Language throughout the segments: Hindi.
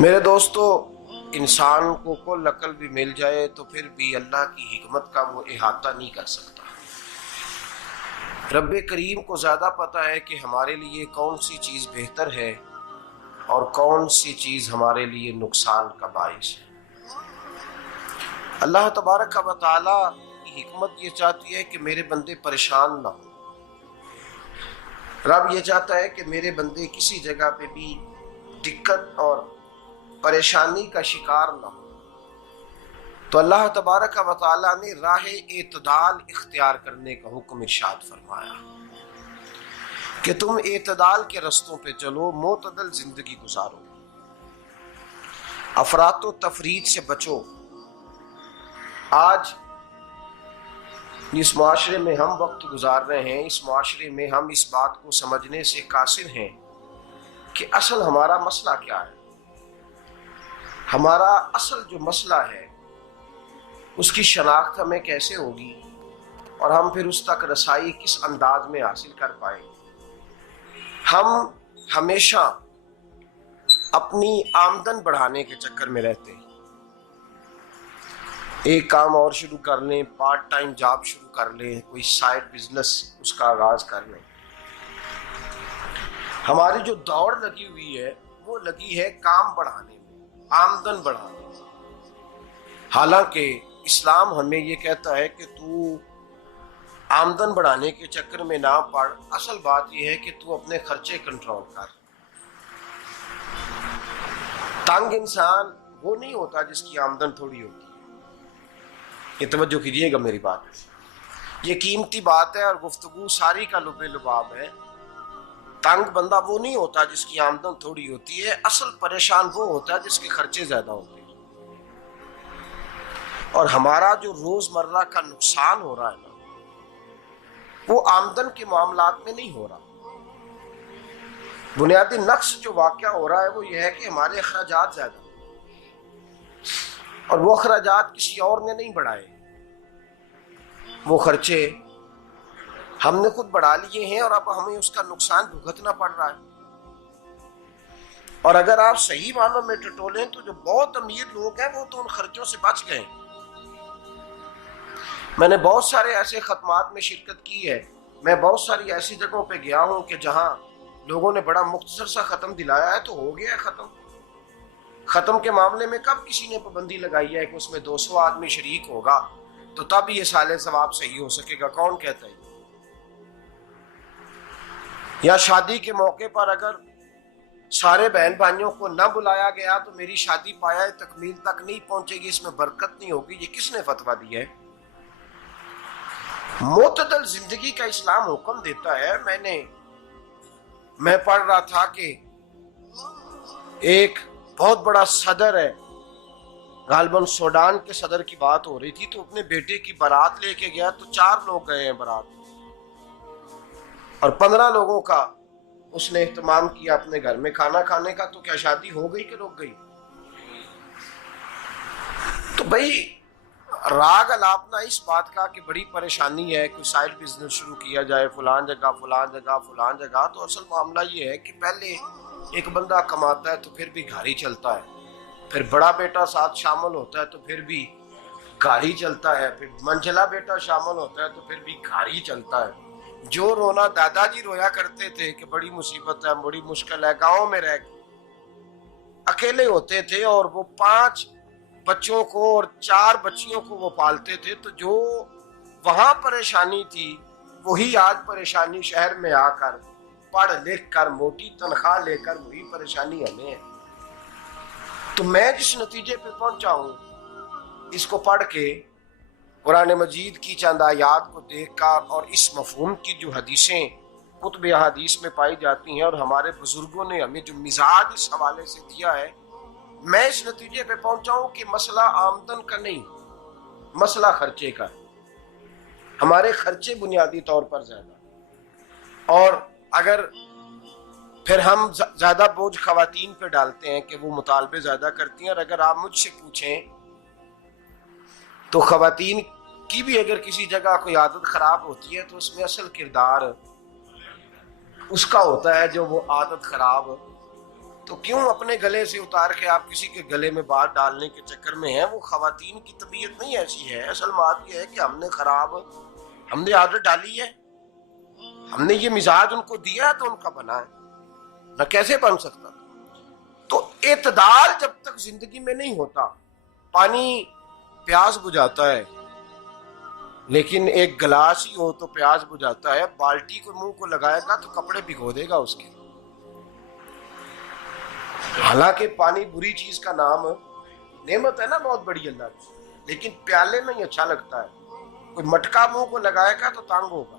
मेरे दोस्तों, इंसान को कुल अकल भी मिल जाए तो फिर भी अल्लाह की हिकमत का वो इहाता नहीं कर सकता। रब्बे करीम को ज़्यादा पता है कि हमारे लिए कौन सी चीज़ बेहतर है और कौन सी चीज़ हमारे लिए नुकसान का बाइस है। अल्लाह तबारक व तआला की हिकमत ये चाहती है कि मेरे बंदे परेशान ना हो। रब ये चाहता है कि मेरे बंदे किसी जगह पे भी दिक्कत और परेशानी का शिकार ना हो। तो अल्लाह तबारक व तआला ने राह एतदाल इख्तियार करने का हुक्म इरशाद फरमाया कि तुम एतदाल के रस्तों पे चलो, मोतदल जिंदगी गुजारो, अफरातो तफरीद से बचो। आज जिस माशरे में हम वक्त गुजार रहे हैं, इस माशरे में हम इस बात को समझने से कासिर हैं कि असल हमारा मसला क्या है। हमारा असल जो मसला है उसकी शनाख्त हमें कैसे होगी और हम फिर उस तक रसाई किस अंदाज में हासिल कर पाएंगे। हम हमेशा अपनी आमदन बढ़ाने के चक्कर में रहते हैं। एक काम और शुरू कर लें, पार्ट टाइम जॉब शुरू कर लें, कोई साइड बिजनेस उसका आगाज कर लें। हमारी जो दौड़ लगी हुई है वो लगी है काम बढ़ाने में, आमदन बढ़ाने में। हालांकि इस्लाम हमें ये कहता है कि तू आमदन बढ़ाने के चक्कर में ना पड़। असल बात यह है कि तू अपने खर्चे कंट्रोल कर। तंग इंसान वो नहीं होता जिसकी आमदन थोड़ी होती है। ये तवज्जो कीजिएगा मेरी बात, ये कीमती बात है और गुफ्तगू सारी का लुबे लुबाब है। तंग बंदा वो नहीं होता जिसकी आमदन थोड़ी होती है। असल परेशान वो होता है जिसके खर्चे ज्यादा होते हैं। और हमारा जो रोजमर्रा का नुकसान हो रहा है ना, वो आमदन के मामलात में नहीं हो रहा। बुनियादी नक्श जो वाकया हो रहा है वो ये है कि हमारे अखराजात ज्यादा, और वो अखराजात किसी और ने नहीं बढ़ाए। वो खर्चे हमने खुद बढ़ा लिए हैं और अब हमें उसका नुकसान भुगतना पड़ रहा है। और अगर आप सही मानों में टटोलें तो जो बहुत अमीर लोग हैं वो तो उन खर्चों से बच गए। मैंने बहुत सारे ऐसे खत्मात में शिरकत की है। मैं बहुत सारी ऐसी जगहों पे गया हूं कि जहां लोगों ने बड़ा मुख्तसर सा खत्म दिलाया है तो हो गया है खत्म। खत्म के मामले में कब किसी ने पाबंदी लगाई है कि उसमें 200 आदमी शरीक होगा तो तब ये साले सवाब सही हो सकेगा? कौन कहता है? या शादी के मौके पर अगर सारे बहन भाइयों को न बुलाया गया तो मेरी शादी पाया तकमील तक नहीं पहुंचेगी, इसमें बरकत नहीं होगी। ये किसने फतवा दिया है? मोतदल जिंदगी का इस्लाम हुक्म देता है। मैं पढ़ रहा था कि एक बहुत बड़ा सदर है, गालबन सूडान के सदर की बात हो रही थी, तो अपने बेटे की बारात लेके गया तो 4 लोग गए हैं बारात, और 15 लोगों का उसने एहतमाम किया अपने घर में खाना खाने का। तो क्या शादी हो गई कि रुक गई? तो भाई राग अलापना इस बात का कि बड़ी परेशानी है, कोई साइड बिजनेस शुरू किया जाए फलान जगह फलान जगह फलान जगह। तो असल मामला ये है कि पहले एक बंदा कमाता है तो फिर भी घर ही चलता है, फिर बड़ा बेटा साथ शामिल होता है तो फिर भी घर ही चलता है, फिर मंझला बेटा शामिल होता है तो फिर भी घर ही चलता है। जो रोना दादाजी रोया करते थे कि बड़ी मुसीबत है, बड़ी मुश्किल है, गाँव में रह अकेले होते थे और वो 5 बच्चों को और 4 बच्चियों को वो पालते थे। तो जो वहां परेशानी थी वही आज परेशानी शहर में आकर पढ़ लिख कर मोटी तनख्वाह लेकर वही परेशानी हमें है। तो मैं जिस नतीजे पे पहुंचा हूं इसको पढ़ के, कुरान मजीद की चंद आयात को देखकर और इस मफहूम की जो हदीसें कुतुब हदीस में पाई जाती हैं और हमारे बुजुर्गों ने हमें जो मिजाज इस हवाले से दिया है, मैं इस नतीजे पे पहुंचा हूं कि मसला आमदन का नहीं, मसला खर्चे का है। हमारे खर्चे बुनियादी तौर पर ज्यादा, और अगर फिर हम ज्यादा बोझ खवातीन पे डालते हैं कि वो मुतालबे ज्यादा करती हैं। और अगर आप मुझसे पूछें तो खवातीन की भी अगर किसी जगह कोई आदत खराब होती है तो उसमें असल किरदार उसका होता है जो वो आदत खराब तो क्यों अपने गले से उतार के आप किसी के गले में बात डालने के चक्कर में हैं? वो खवातीन की तबीयत नहीं ऐसी है। असल बात यह है कि हमने आदत डाली है, हमने ये मिजाज उनको दिया है तो उनका बना है, न कैसे बन सकता। तो एतदाल जब तक जिंदगी में नहीं होता, पानी प्यास बुझाता है लेकिन एक गिलास ही हो तो प्यास बुझाता है, बाल्टी को मुंह को लगाएगा तो कपड़े भिगो देगा उसके। हालांकि पानी बुरी चीज का नाम नेमत है ना, बहुत बड़ी अल्लाह की, लेकिन प्याले में ही अच्छा लगता है। कोई मटका मुंह को लगाएगा तो तांग होगा,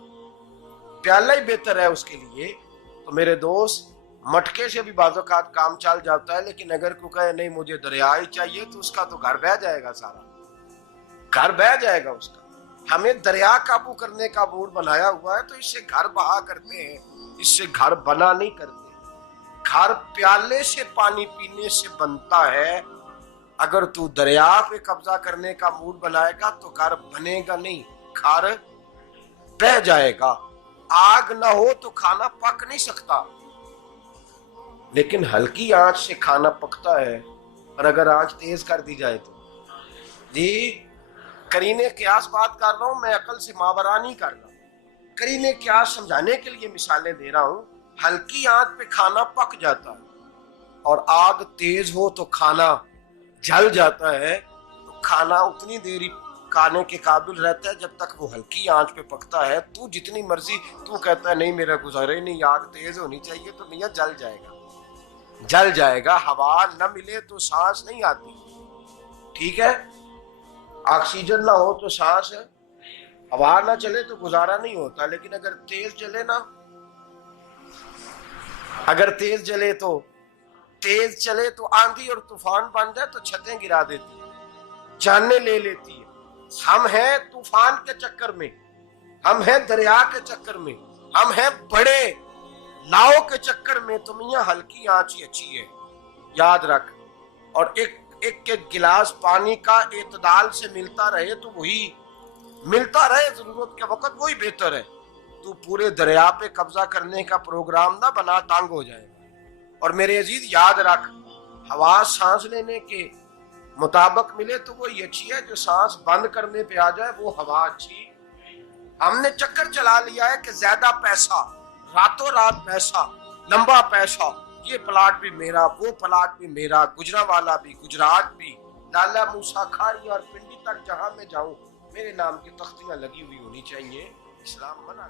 प्याला ही बेहतर है उसके लिए। तो मेरे दोस्त, मटके से भी बाज़ौक़ात काम चल जाता है, लेकिन अगर कोई कहे नहीं मुझे दरिया ही चाहिए तो उसका तो घर बह जाएगा, सारा घर बह जाएगा उसका। हमें दरिया काबू करने का मूड बनाया हुआ है तो इससे घर बहा करते हैं, इससे घर बना नहीं करते। घर प्याले से पानी पीने से बनता है। अगर तू दरिया पे कब्जा करने का मूड बनाएगा तो घर बनेगा नहीं, घर बह जाएगा। आग ना हो तो खाना पक नहीं सकता, लेकिन हल्की आंच से खाना पकता है। और अगर आंच तेज कर दी जाए तो जी, करीने क्यास बात कर रहा हूं मैं, अकल से मावरा नहीं कर रहा। करीने क्यास समझाने के लिए मिसालें दे रहा हूं। हल्की आंच पे खाना पक जाता है और आग तेज हो तो खाना जल जाता है। तो खाना उतनी देर खाने के काबिल रहता है जब तक वो हल्की आंच पे पकता है। तू जितनी मर्जी तू कहता है नहीं मेरा गुजारे नहीं, आग तेज होनी चाहिए, तो मियां जल जाएगा, जल जाएगा। हवा न मिले तो सांस नहीं आती, ठीक है। ऑक्सीजन ना हो तो सांस, हवा ना चले तो गुजारा नहीं होता। लेकिन अगर तेज जले ना, अगर तेज जले तो तेज चले तो आंधी और तूफान बन जाए तो छतें गिरा देती है, जाने ले लेती है। हम हैं तूफान के चक्कर में, हम हैं दरिया के चक्कर में, हम हैं बड़े नाव के चक्कर में। तो मियां हल्की आंच ही अच्छी है, याद रख। और एक गिलास पानी का एतदाल से मिलता रहे तो वही मिलता रहे, जरूरत के वक्त वही बेहतर है। तू पूरे दरिया पे कब्जा करने का प्रोग्राम ना बना, तांग हो जाएगा। और मेरे अजीज याद रख, हवा सांस लेने के मुताबिक मिले तो वो ये अच्छी है, जो सांस बंद करने पे आ जाए वो हवा अच्छी। हमने चक्कर चला लिया है कि ज्यादा पैसा, रातों रात पैसा, लंबा पैसा, ये प्लाट भी मेरा, वो प्लाट भी मेरा, गुजरांवाला भी, गुजरात भी, लाला मूसा खाड़ी और पिंडी तक जहां मैं जाऊं मेरे नाम की तख्तियां लगी हुई होनी चाहिए। इस्लाम मना